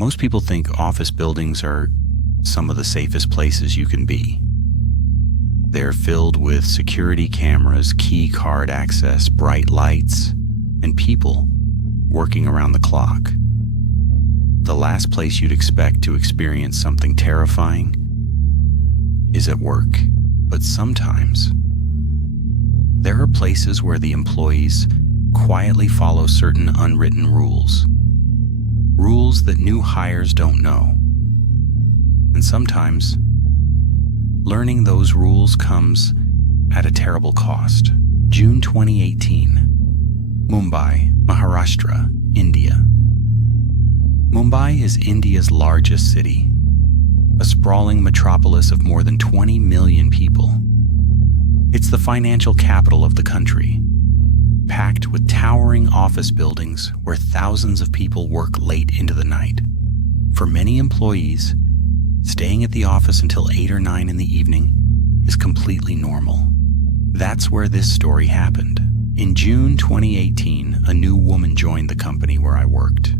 Most people think office buildings are some of the safest places you can be. They're filled with security cameras, key card access, bright lights, and people working around the clock. The last place you'd expect to experience something terrifying is at work. But sometimes, there are places where the employees quietly follow certain unwritten rules. Rules that new hires don't know. And sometimes, learning those rules comes at a terrible cost. June 2018, Mumbai, Maharashtra, India. Mumbai is India's largest city, a sprawling metropolis of more than 20 million people. It's the financial capital of the country, packed with towering office buildings where thousands of people work late into the night. For many employees, staying at the office until 8 or 9 in the evening is completely normal. That's where this story happened. In June 2018, a new woman joined the company where I worked.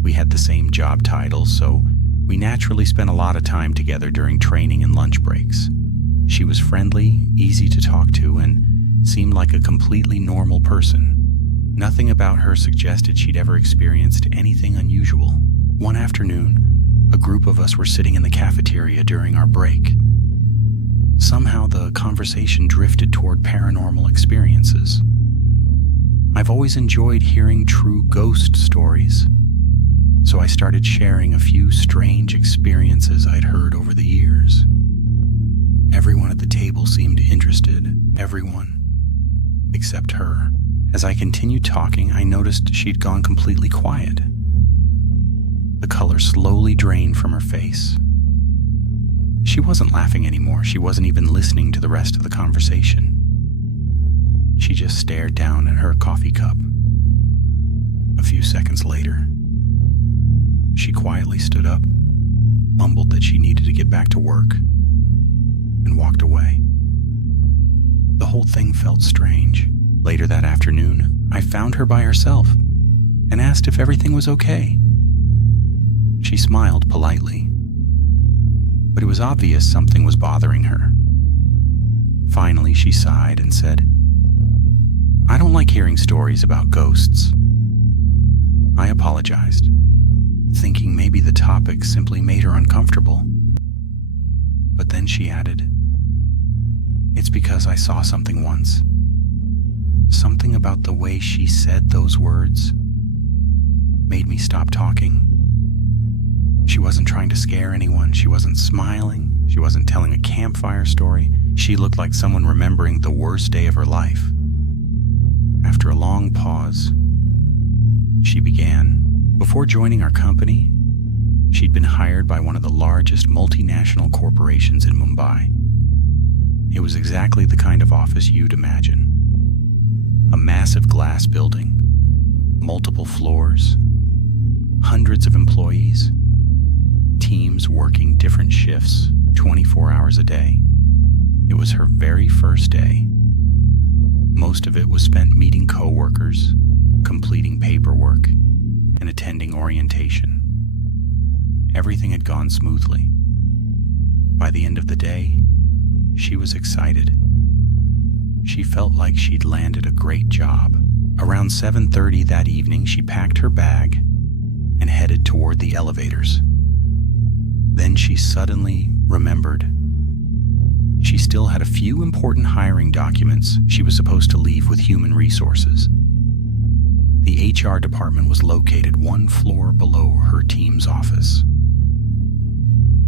We had the same job title, so we naturally spent a lot of time together during training and lunch breaks. She was friendly, easy to talk to, and seemed like a completely normal person. Nothing about her suggested she'd ever experienced anything unusual. One afternoon, a group of us were sitting in the cafeteria during our break. Somehow the conversation drifted toward paranormal experiences. I've always enjoyed hearing true ghost stories, so I started sharing a few strange experiences I'd heard over the years. Everyone at the table seemed interested, everyone except her. As I continued talking, I noticed she'd gone completely quiet. The color slowly drained from her face. She wasn't laughing anymore. She wasn't even listening to the rest of the conversation. She just stared down at her coffee cup. A few seconds later, she quietly stood up, mumbled that she needed to get back to work, and walked away. The whole thing felt strange. Later that afternoon, I found her by herself and asked if everything was okay. She smiled politely, but it was obvious something was bothering her. Finally, she sighed and said, "I don't like hearing stories about ghosts." I apologized, thinking maybe the topic simply made her uncomfortable. But then she added, "It's because I saw something once. Something about the way she said those words made me stop talking. She wasn't trying to scare anyone. She wasn't smiling. She wasn't telling a campfire story. She looked like someone remembering the worst day of her life." After a long pause, she began. Before joining our company, she'd been hired by one of the largest multinational corporations in Mumbai. It was exactly the kind of office you'd imagine. A massive glass building, multiple floors, hundreds of employees, teams working different shifts 24 hours a day. It was her very first day. Most of it was spent meeting coworkers, completing paperwork, and attending orientation. Everything had gone smoothly. By the end of the day, she was excited. She felt like she'd landed a great job. Around 7:30 that evening, she packed her bag and headed toward the elevators. Then she suddenly remembered she still had a few important hiring documents she was supposed to leave with human resources. The HR department was located one floor below her team's office.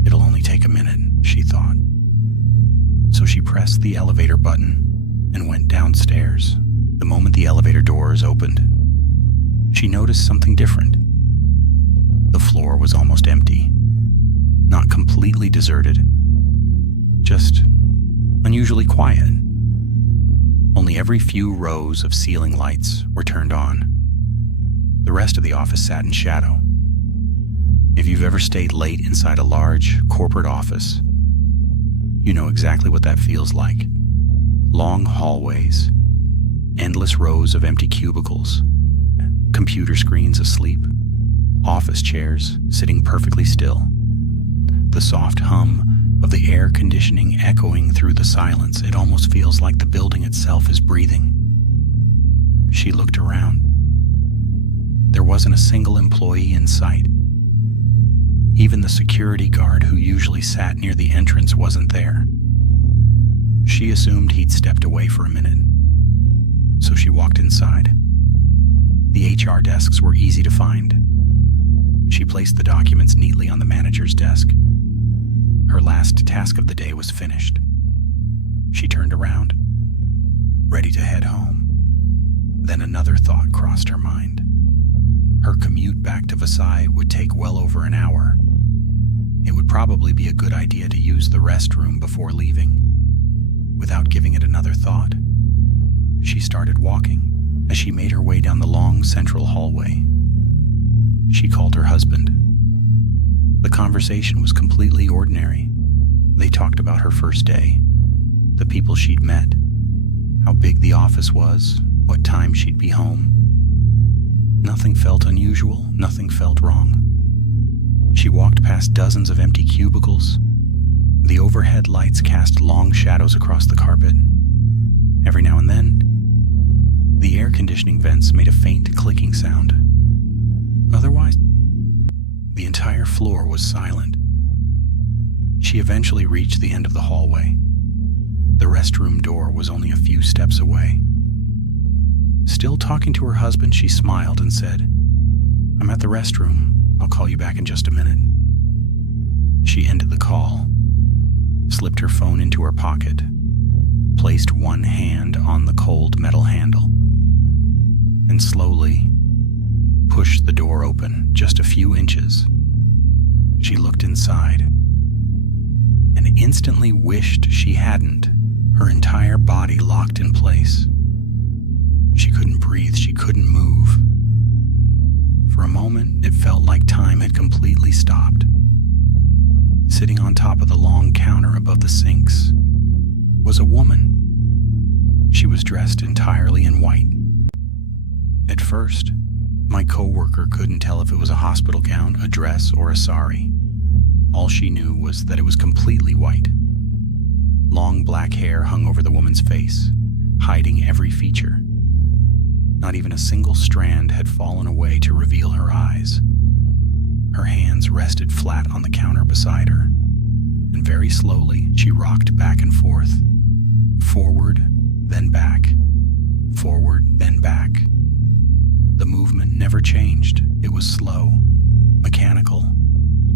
It'll only take a minute, she thought. So she pressed the elevator button and went downstairs. The moment the elevator doors opened, she noticed something different. The floor was almost empty. Not completely deserted, just unusually quiet. Only every few rows of ceiling lights were turned on. The rest of the office sat in shadow. If you've ever stayed late inside a large corporate office, you know exactly what that feels like. Long hallways, endless rows of empty cubicles, computer screens asleep, office chairs sitting perfectly still, the soft hum of the air conditioning echoing through the silence. It almost feels like the building itself is breathing. She looked around. There wasn't a single employee in sight. Even the security guard who usually sat near the entrance wasn't there. She assumed he'd stepped away for a minute, so she walked inside. The HR desks were easy to find. She placed the documents neatly on the manager's desk. Her last task of the day was finished. She turned around, ready to head home. Then another thought crossed her mind. Her commute back to Versailles would take well over an hour. It would probably be a good idea to use the restroom before leaving. Without giving it another thought, she started walking as she made her way down the long central hallway. She called her husband. The conversation was completely ordinary. They talked about her first day, the people she'd met, how big the office was, what time she'd be home. Nothing felt unusual, nothing felt wrong. She walked past dozens of empty cubicles. The overhead lights cast long shadows across the carpet. Every now and then, the air conditioning vents made a faint clicking sound. Otherwise, the entire floor was silent. She eventually reached the end of the hallway. The restroom door was only a few steps away. Still talking to her husband, she smiled and said, "I'm at the restroom. I'll call you back in just a minute." She ended the call, slipped her phone into her pocket, placed one hand on the cold metal handle, and slowly pushed the door open just a few inches. She looked inside and instantly wished she hadn't. Her entire body locked in place. She couldn't breathe, she couldn't move. For a moment, it felt like time had completely stopped. Sitting on top of the long counter above the sinks was a woman. She was dressed entirely in white. At first, my coworker couldn't tell if it was a hospital gown, a dress, or a sari. All she knew was that it was completely white. Long black hair hung over the woman's face, hiding every feature. Not even a single strand had fallen away to reveal her eyes. Her hands rested flat on the counter beside her, and very slowly she rocked back and forth. Forward, then back. Forward, then back. The movement never changed. It was slow, mechanical,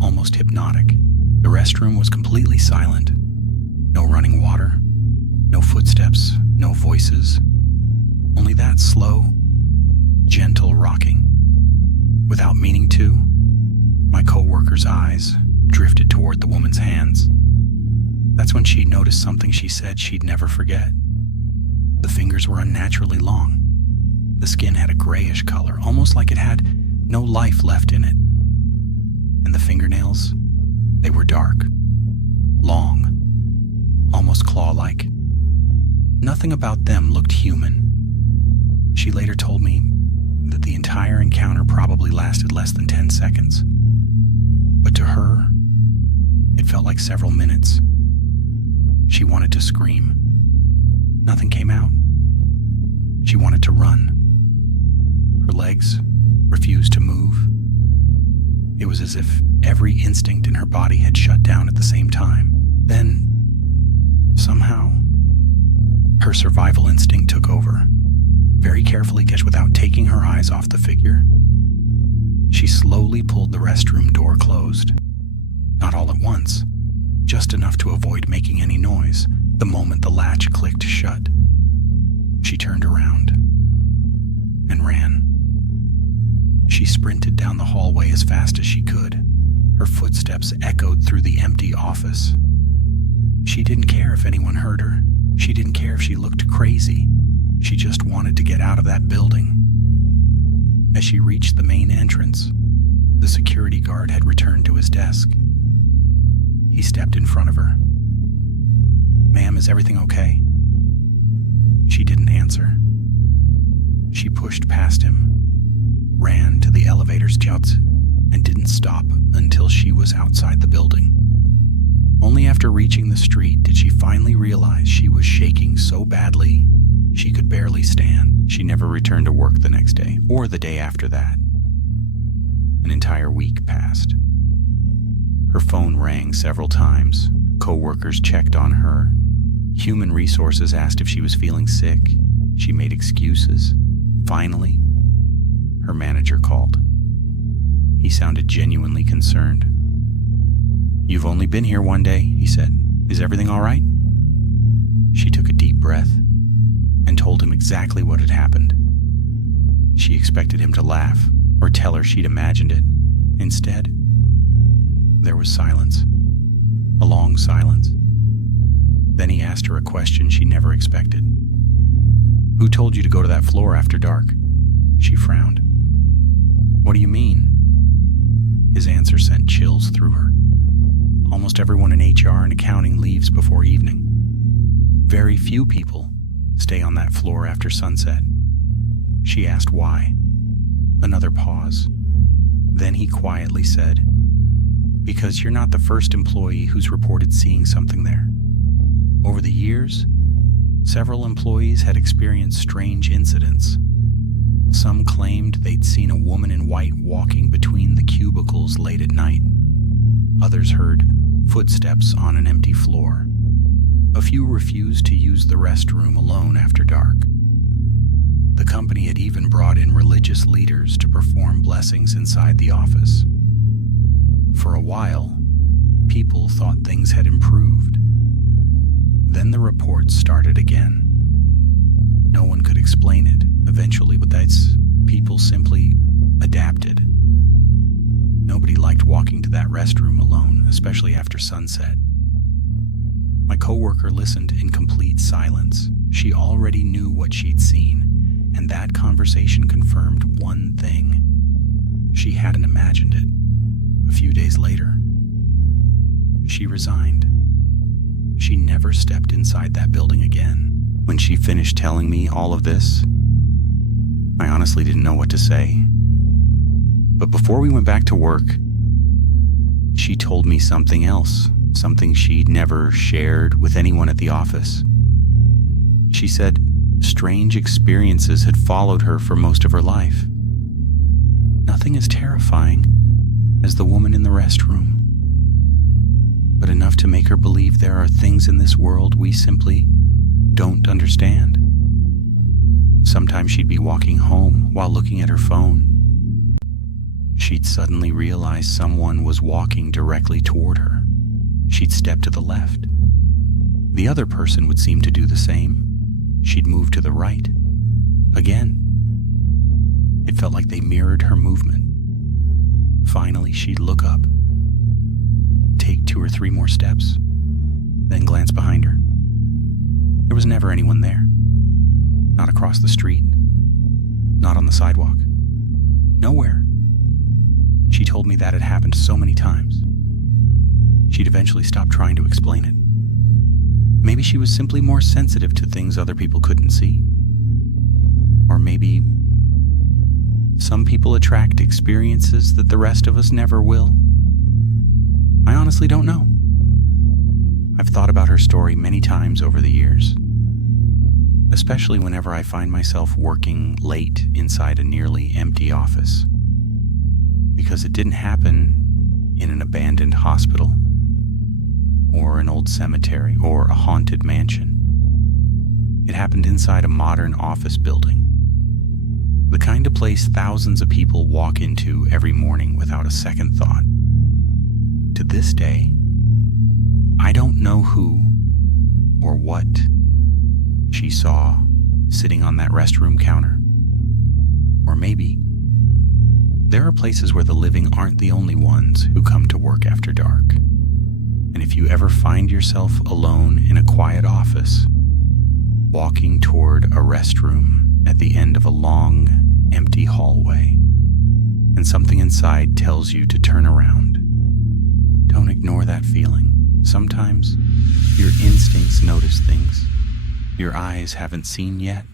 almost hypnotic. The restroom was completely silent. No running water, no footsteps, no voices. Only that slow, gentle rocking. Without meaning to, my coworker's eyes drifted toward the woman's hands. That's when she noticed something she said she'd never forget. The fingers were unnaturally long. The skin had a grayish color, almost like it had no life left in it. And the fingernails, they were dark, long, almost claw-like. Nothing about them looked human. She later told me that the entire encounter probably lasted less than 10 seconds. But to her, it felt like several minutes. She wanted to scream. Nothing came out. She wanted to run. Her legs refused to move. It was as if every instinct in her body had shut down at the same time. Then, somehow, her survival instinct took over. Very carefully, yet without taking her eyes off the figure, she slowly pulled the restroom door closed. Not all at once, just enough to avoid making any noise. The moment the latch clicked shut, she turned around and ran. She sprinted down the hallway as fast as she could. Her footsteps echoed through the empty office. She didn't care if anyone heard her. She didn't care if she looked crazy. She just wanted to get out of that building. As she reached the main entrance, the security guard had returned to his desk. He stepped in front of her. "Ma'am, is everything okay?" She didn't answer. She pushed past him, ran to the elevator's jets, and didn't stop until she was outside the building. Only after reaching the street did she finally realize she was shaking so badly she could barely stand. She never returned to work the next day or the day after that. An entire week passed. Her phone rang several times. Coworkers checked on her. Human resources asked if she was feeling sick. She made excuses. Finally, her manager called. He sounded genuinely concerned. "You've only been here one day," he said. "Is everything all right?" She took a deep breath and told him exactly what had happened. She expected him to laugh or tell her she'd imagined it. Instead, there was silence. A long silence. Then he asked her a question she never expected. "Who told you to go to that floor after dark?" She frowned. "What do you mean?" His answer sent chills through her. "Almost everyone in HR and accounting leaves before evening. Very few people stay on that floor after sunset." She asked why. Another pause. Then he quietly said, "Because you're not the first employee who's reported seeing something there. Over the years, several employees had experienced strange incidents. Some claimed they'd seen a woman in white walking between the cubicles late at night. Others heard footsteps on an empty floor. A few refused to use the restroom alone after dark. The company had even brought in religious leaders to perform blessings inside the office. For a while, people thought things had improved. Then the reports started again. No one could explain it. Eventually, people simply adapted. Nobody liked walking to that restroom alone, especially after sunset. My coworker listened in complete silence. She already knew what she'd seen, and that conversation confirmed one thing. She hadn't imagined it. A few days later, she resigned. She never stepped inside that building again. When she finished telling me all of this, I honestly didn't know what to say. But before we went back to work, she told me something else, something she'd never shared with anyone at the office. She said strange experiences had followed her for most of her life. Nothing as terrifying as the woman in the restroom, but enough to make her believe there are things in this world we simply don't understand. Sometimes she'd be walking home while looking at her phone. She'd suddenly realize someone was walking directly toward her. She'd step to the left. The other person would seem to do the same. She'd move to the right. Again. It felt like they mirrored her movement. Finally, she'd look up, take 2 or 3 more steps, then glance behind her. There was never anyone there. Not across the street. Not on the sidewalk. Nowhere. She told me that had happened so many times. She'd eventually stopped trying to explain it. Maybe she was simply more sensitive to things other people couldn't see. Or maybe some people attract experiences that the rest of us never will. I honestly don't know. I've thought about her story many times over the years, especially whenever I find myself working late inside a nearly empty office. Because it didn't happen in an abandoned hospital, or an old cemetery, or a haunted mansion. It happened inside a modern office building. The kind of place thousands of people walk into every morning without a second thought. To this day, I don't know who or what she saw sitting on that restroom counter. Or maybe there are places where the living aren't the only ones who come to work after dark. And if you ever find yourself alone in a quiet office, walking toward a restroom at the end of a long, empty hallway, and something inside tells you to turn around, don't ignore that feeling. Sometimes your instincts notice things your eyes haven't seen yet.